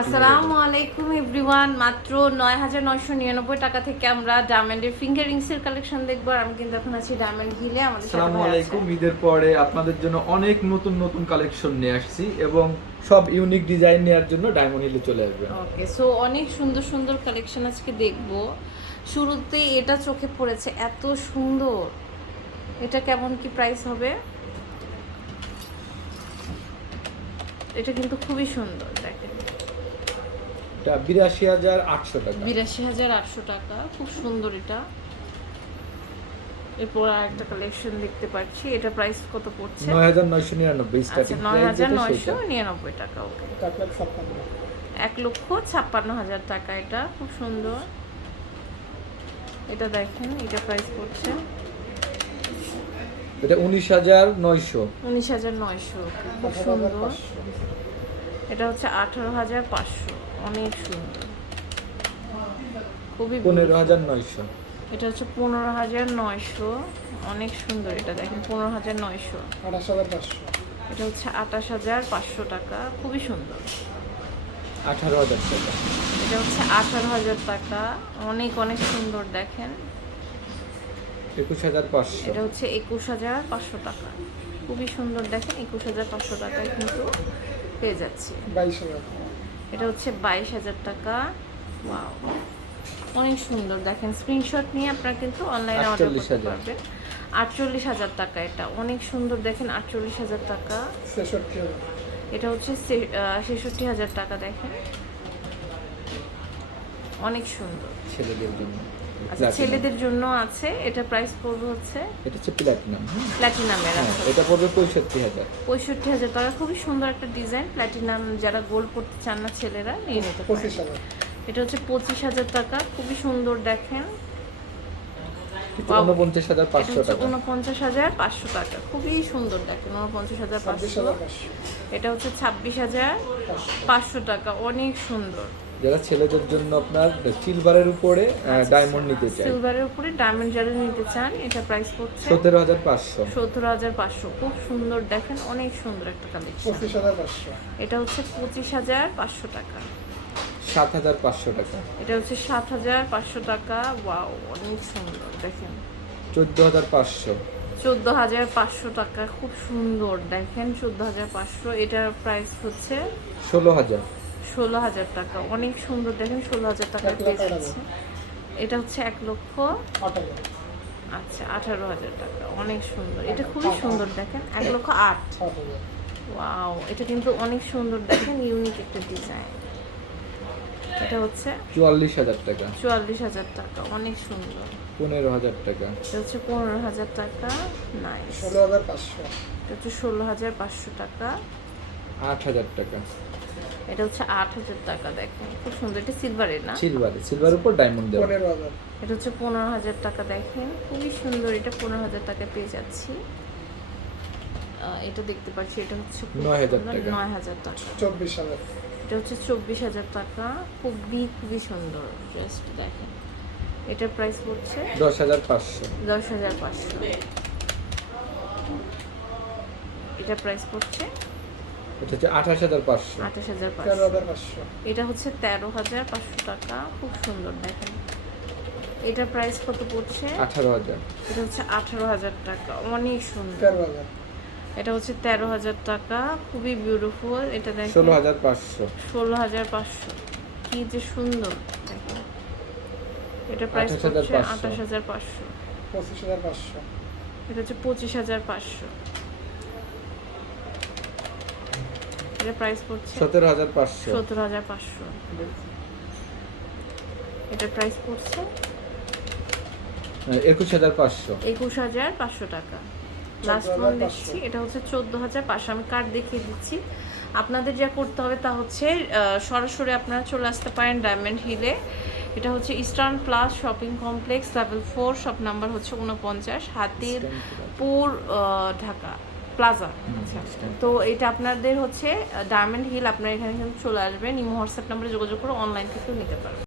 আসসালামু। আলাইকুম এভরিওয়ান মাত্র নয় হাজার নয়শো নিরানব্বই টাকা থেকে আমরা ডায়মন্ডের ফিঙ্গার রিংসের কালেকশন দেখব আর আমি কিন্তু এখন আছি ডায়মন্ড হিলে আমাদের আসসালামু আলাইকুম ঈদের পরে আপনাদের জন্য অনেক নতুন নতুন কালেকশন নিয়ে আসছি এবং সব ইউনিক ডিজাইন নেওয়ার জন্য ডায়মন্ড হিলে চলে আসবেন। ওকে সো অনেক সুন্দর সুন্দর কালেকশন আজকে দেখব। শুরুতে এটা চোখে পড়েছে এত সুন্দর। এটা কেমন কি প্রাইস হবে? এটা কিন্তু খুবই সুন্দর দেখেন এটা বিরাশি হাজার আটশো টাকা। বিরাশি হাজার আটশো টাকা খুব সুন্দর এটা। এরপর আর একটা কালেকশন দেখতে পাচ্ছি এটা প্রাইস কত পড়ছে? নয় হাজার নয়শো নিরানব্বই আচ্ছা স্টার্টিং নয় হাজার নয়শো নিরানব্বই টাকা ওকে এক লক্ষ ছাপ্পান্ন হাজার। টাকা এটা খুব সুন্দর। এটা দেখেন এটা প্রাইস পড়ছে। এটা উনিশ হাজার নয়শো। উনিশ হাজার নয়শো খুব সুন্দর। এটা হচ্ছে আঠারো হাজার পাঁচশো। অনেক সুন্দর। খুবই পনেরো হাজার নয়শো। এটা হচ্ছে পনেরো হাজার নয়শো। অনেক সুন্দর এটা দেখেন পনেরো হাজার নয়শো। আঠাশ হাজার পাঁচশো। এটা হচ্ছে আঠাশ হাজার পাঁচশো টাকা খুবই সুন্দর। আঠারো হাজার টাকা। এটা হচ্ছে আঠারো হাজার টাকা অনেক অনেক সুন্দর দেখেন। একুশ হাজার পাঁচশো। এটা হচ্ছে একুশ হাজার পাঁচশো টাকা। খুবই সুন্দর দেখেন একুশ হাজার পাঁচশো টাকায় কিন্তু পেয়ে যাচ্ছি। বাইশ হাজার। এটা হচ্ছে বাইশ হাজার টাকা। ওয়াও অনেক সুন্দর। দেখেন স্ক্রিনশট নিয়ে আপনারা কিন্তু অনলাইনে অর্ডার করতে পারবেন। আটচল্লিশ হাজার টাকা এটা। অনেক সুন্দর দেখেন আটচল্লিশ হাজার টাকা। এটা হচ্ছে ছেষট্টি হাজার টাকা দেখেন। অনেক সুন্দর। ছেলেদের জন্য। আচ্ছা ছেলেদের জন্য আছে এটা প্রাইস পড়বে হচ্ছে? এটা হচ্ছে প্ল্যাটিনাম প্ল্যাটিনামের আছে এটা পড়বে পঁয়ষট্টি হাজার। পঁয়ষট্টি হাজার টাকা খুবই সুন্দর একটা ডিজাইন প্ল্যাটিনাম যারা গোল্ড করতে চান না ছেলেরা নিয়ে নিতে হাজার। এটা হচ্ছে পঁচিশ হাজার টাকা খুবই সুন্দর দেখেন. উনপঞ্চাশ হাজার পাঁচশো টাকা। উনপঞ্চাশ হাজার পাঁচশো টাকা খুবই সুন্দর দেখেন উনপঞ্চাশ হাজার পাঁচশো। এটা হচ্ছে ছাব্বিশ হাজার পাঁচশো টাকা অনেক সুন্দর। যারা ছেলেদের জন্য আপনার সিলভারের উপরে ডায়মন্ড নিতে চান সিলভারের উপরে ডায়মন্ড যারা নিতে চান এটা প্রাইস পড়ছে সতেরো হাজার পাঁচশো। সতেরো হাজার পাঁচশো। খুব সুন্দর দেখেন অনেক সুন্দর একটা কালেকশন পঁচিশ হাজার পাঁচশো। এটা হচ্ছে পঁচিশ হাজার পাঁচশো টাকা। সাত হাজার পাঁচশো টাকা। এটা হচ্ছে সাত হাজার পাঁচশো টাকা। ওয়াও অনেক সুন্দর দেখেন। চোদ্দ হাজার পাঁচশো। চোদ্দ হাজার পাঁচশো টাকা খুব সুন্দর দেখেন চোদ্দ হাজার পাঁচশো। এটার প্রাইস হচ্ছে ষোলো হাজার। ষোলো হাজার টাকা। অনেক সুন্দর দেখেন ষোলো হাজার টাকা পেয়ে যাচ্ছে এটা হচ্ছে এক লক্ষ আচ্ছা আঠারো হাজার টাকা। অনেক সুন্দর। এটা খুবই সুন্দর দেখেন এক লক্ষ আট। ওয়াও এটা কিন্তু অনেক সুন্দর দেখেন ইউনিক একটা ডিজাইন। এটা হচ্ছে চুয়াল্লিশ হাজার টাকা। চুয়াল্লিশ হাজার টাকা অনেক সুন্দর। পনেরো হাজার টাকা। এটা হচ্ছে পনেরো হাজার টাকা নাইস ষোলো হাজার পাঁচশো। এটা হচ্ছে ষোলো হাজার পাঁচশো টাকা। আট হাজার টাকা। এটা হচ্ছে আট হাজার টাকা দেখেন খুব সুন্দর এটা সিলভারের না? সিলভার সিলভার উপর ডায়মন্ড দেওয়া। এটা হচ্ছে পনেরো হাজার টাকা দেখেন। খুবই সুন্দর এটা পনেরো হাজার টাকা পেয়ে যাচ্ছি। এটা দেখতে পাচ্ছি এটা হচ্ছে নয় হাজার টাকা। নয় হাজার টাকা। চব্বিশ হাজার। এটা হচ্ছে চব্বিশ হাজার টাকা খুবই খুবই সুন্দর ড্রেসটি দেখেন। এটার প্রাইস পড়ছে দশ হাজার পাঁচশো। দশ হাজার পাঁচশো। এটার প্রাইস পড়ছে এটা হচ্ছে আঠাশ হাজার পাঁচশো। আঠাশ হাজার পাঁচশো। এটা হচ্ছে তেরো হাজার পাঁচশো টাকা। খুব সুন্দর দেখেন। এটার প্রাইস কত পড়ছে? আঠারো হাজার। এটা হচ্ছে আঠারো হাজার টাকা। অনেক সুন্দর। তেরো হাজার। এটা হচ্ছে তেরো হাজার টাকা। খুবই বিউটিফুল এটা দেখেন। ষোলো হাজার পাঁচশো। ষোলো হাজার পাঁচশো। কি যে সুন্দর। দেখেন। এটা প্রাইস 28,500 পড়ছে আঠাশ হাজার পাঁচশো। পঁচিশ হাজার পাঁচশো। এটা হচ্ছে পঁচিশ হাজার পাঁচশো। এটা প্রাইস পড়ছে সতেরো হাজার পাঁচশো। সতেরো হাজার পাঁচশো। এটা প্রাইস পড়ছে? একুশ হাজার পাঁচশো। একুশ হাজার পাঁচশো টাকা। লাস্ট ওয়ান দেখছি এটা হচ্ছে চোদ্দ হাজার পাঁচশো। আমি কার্ড দেখিয়ে দিচ্ছি। আপনাদের যা করতে হবে তা হচ্ছে আহ, সরাসরি আপনারা চলে আসতে পারেন ডায়মন্ড হিলে এটা হচ্ছে eastern plus shopping complex level four shop number হচ্ছে উনপঞ্চাশ হাতির পুর আহ, ঢাকা। প্লাজা আচ্ছা। তো এটা আপনাদের হচ্ছে ডায়মন্ড হিল আপনারা এখানে চলে আসবেন। ইমো হোয়াটসঅ্যাপ নাম্বারে যোগাযোগ করে অনলাইন থেকেও নিতে পারবেন।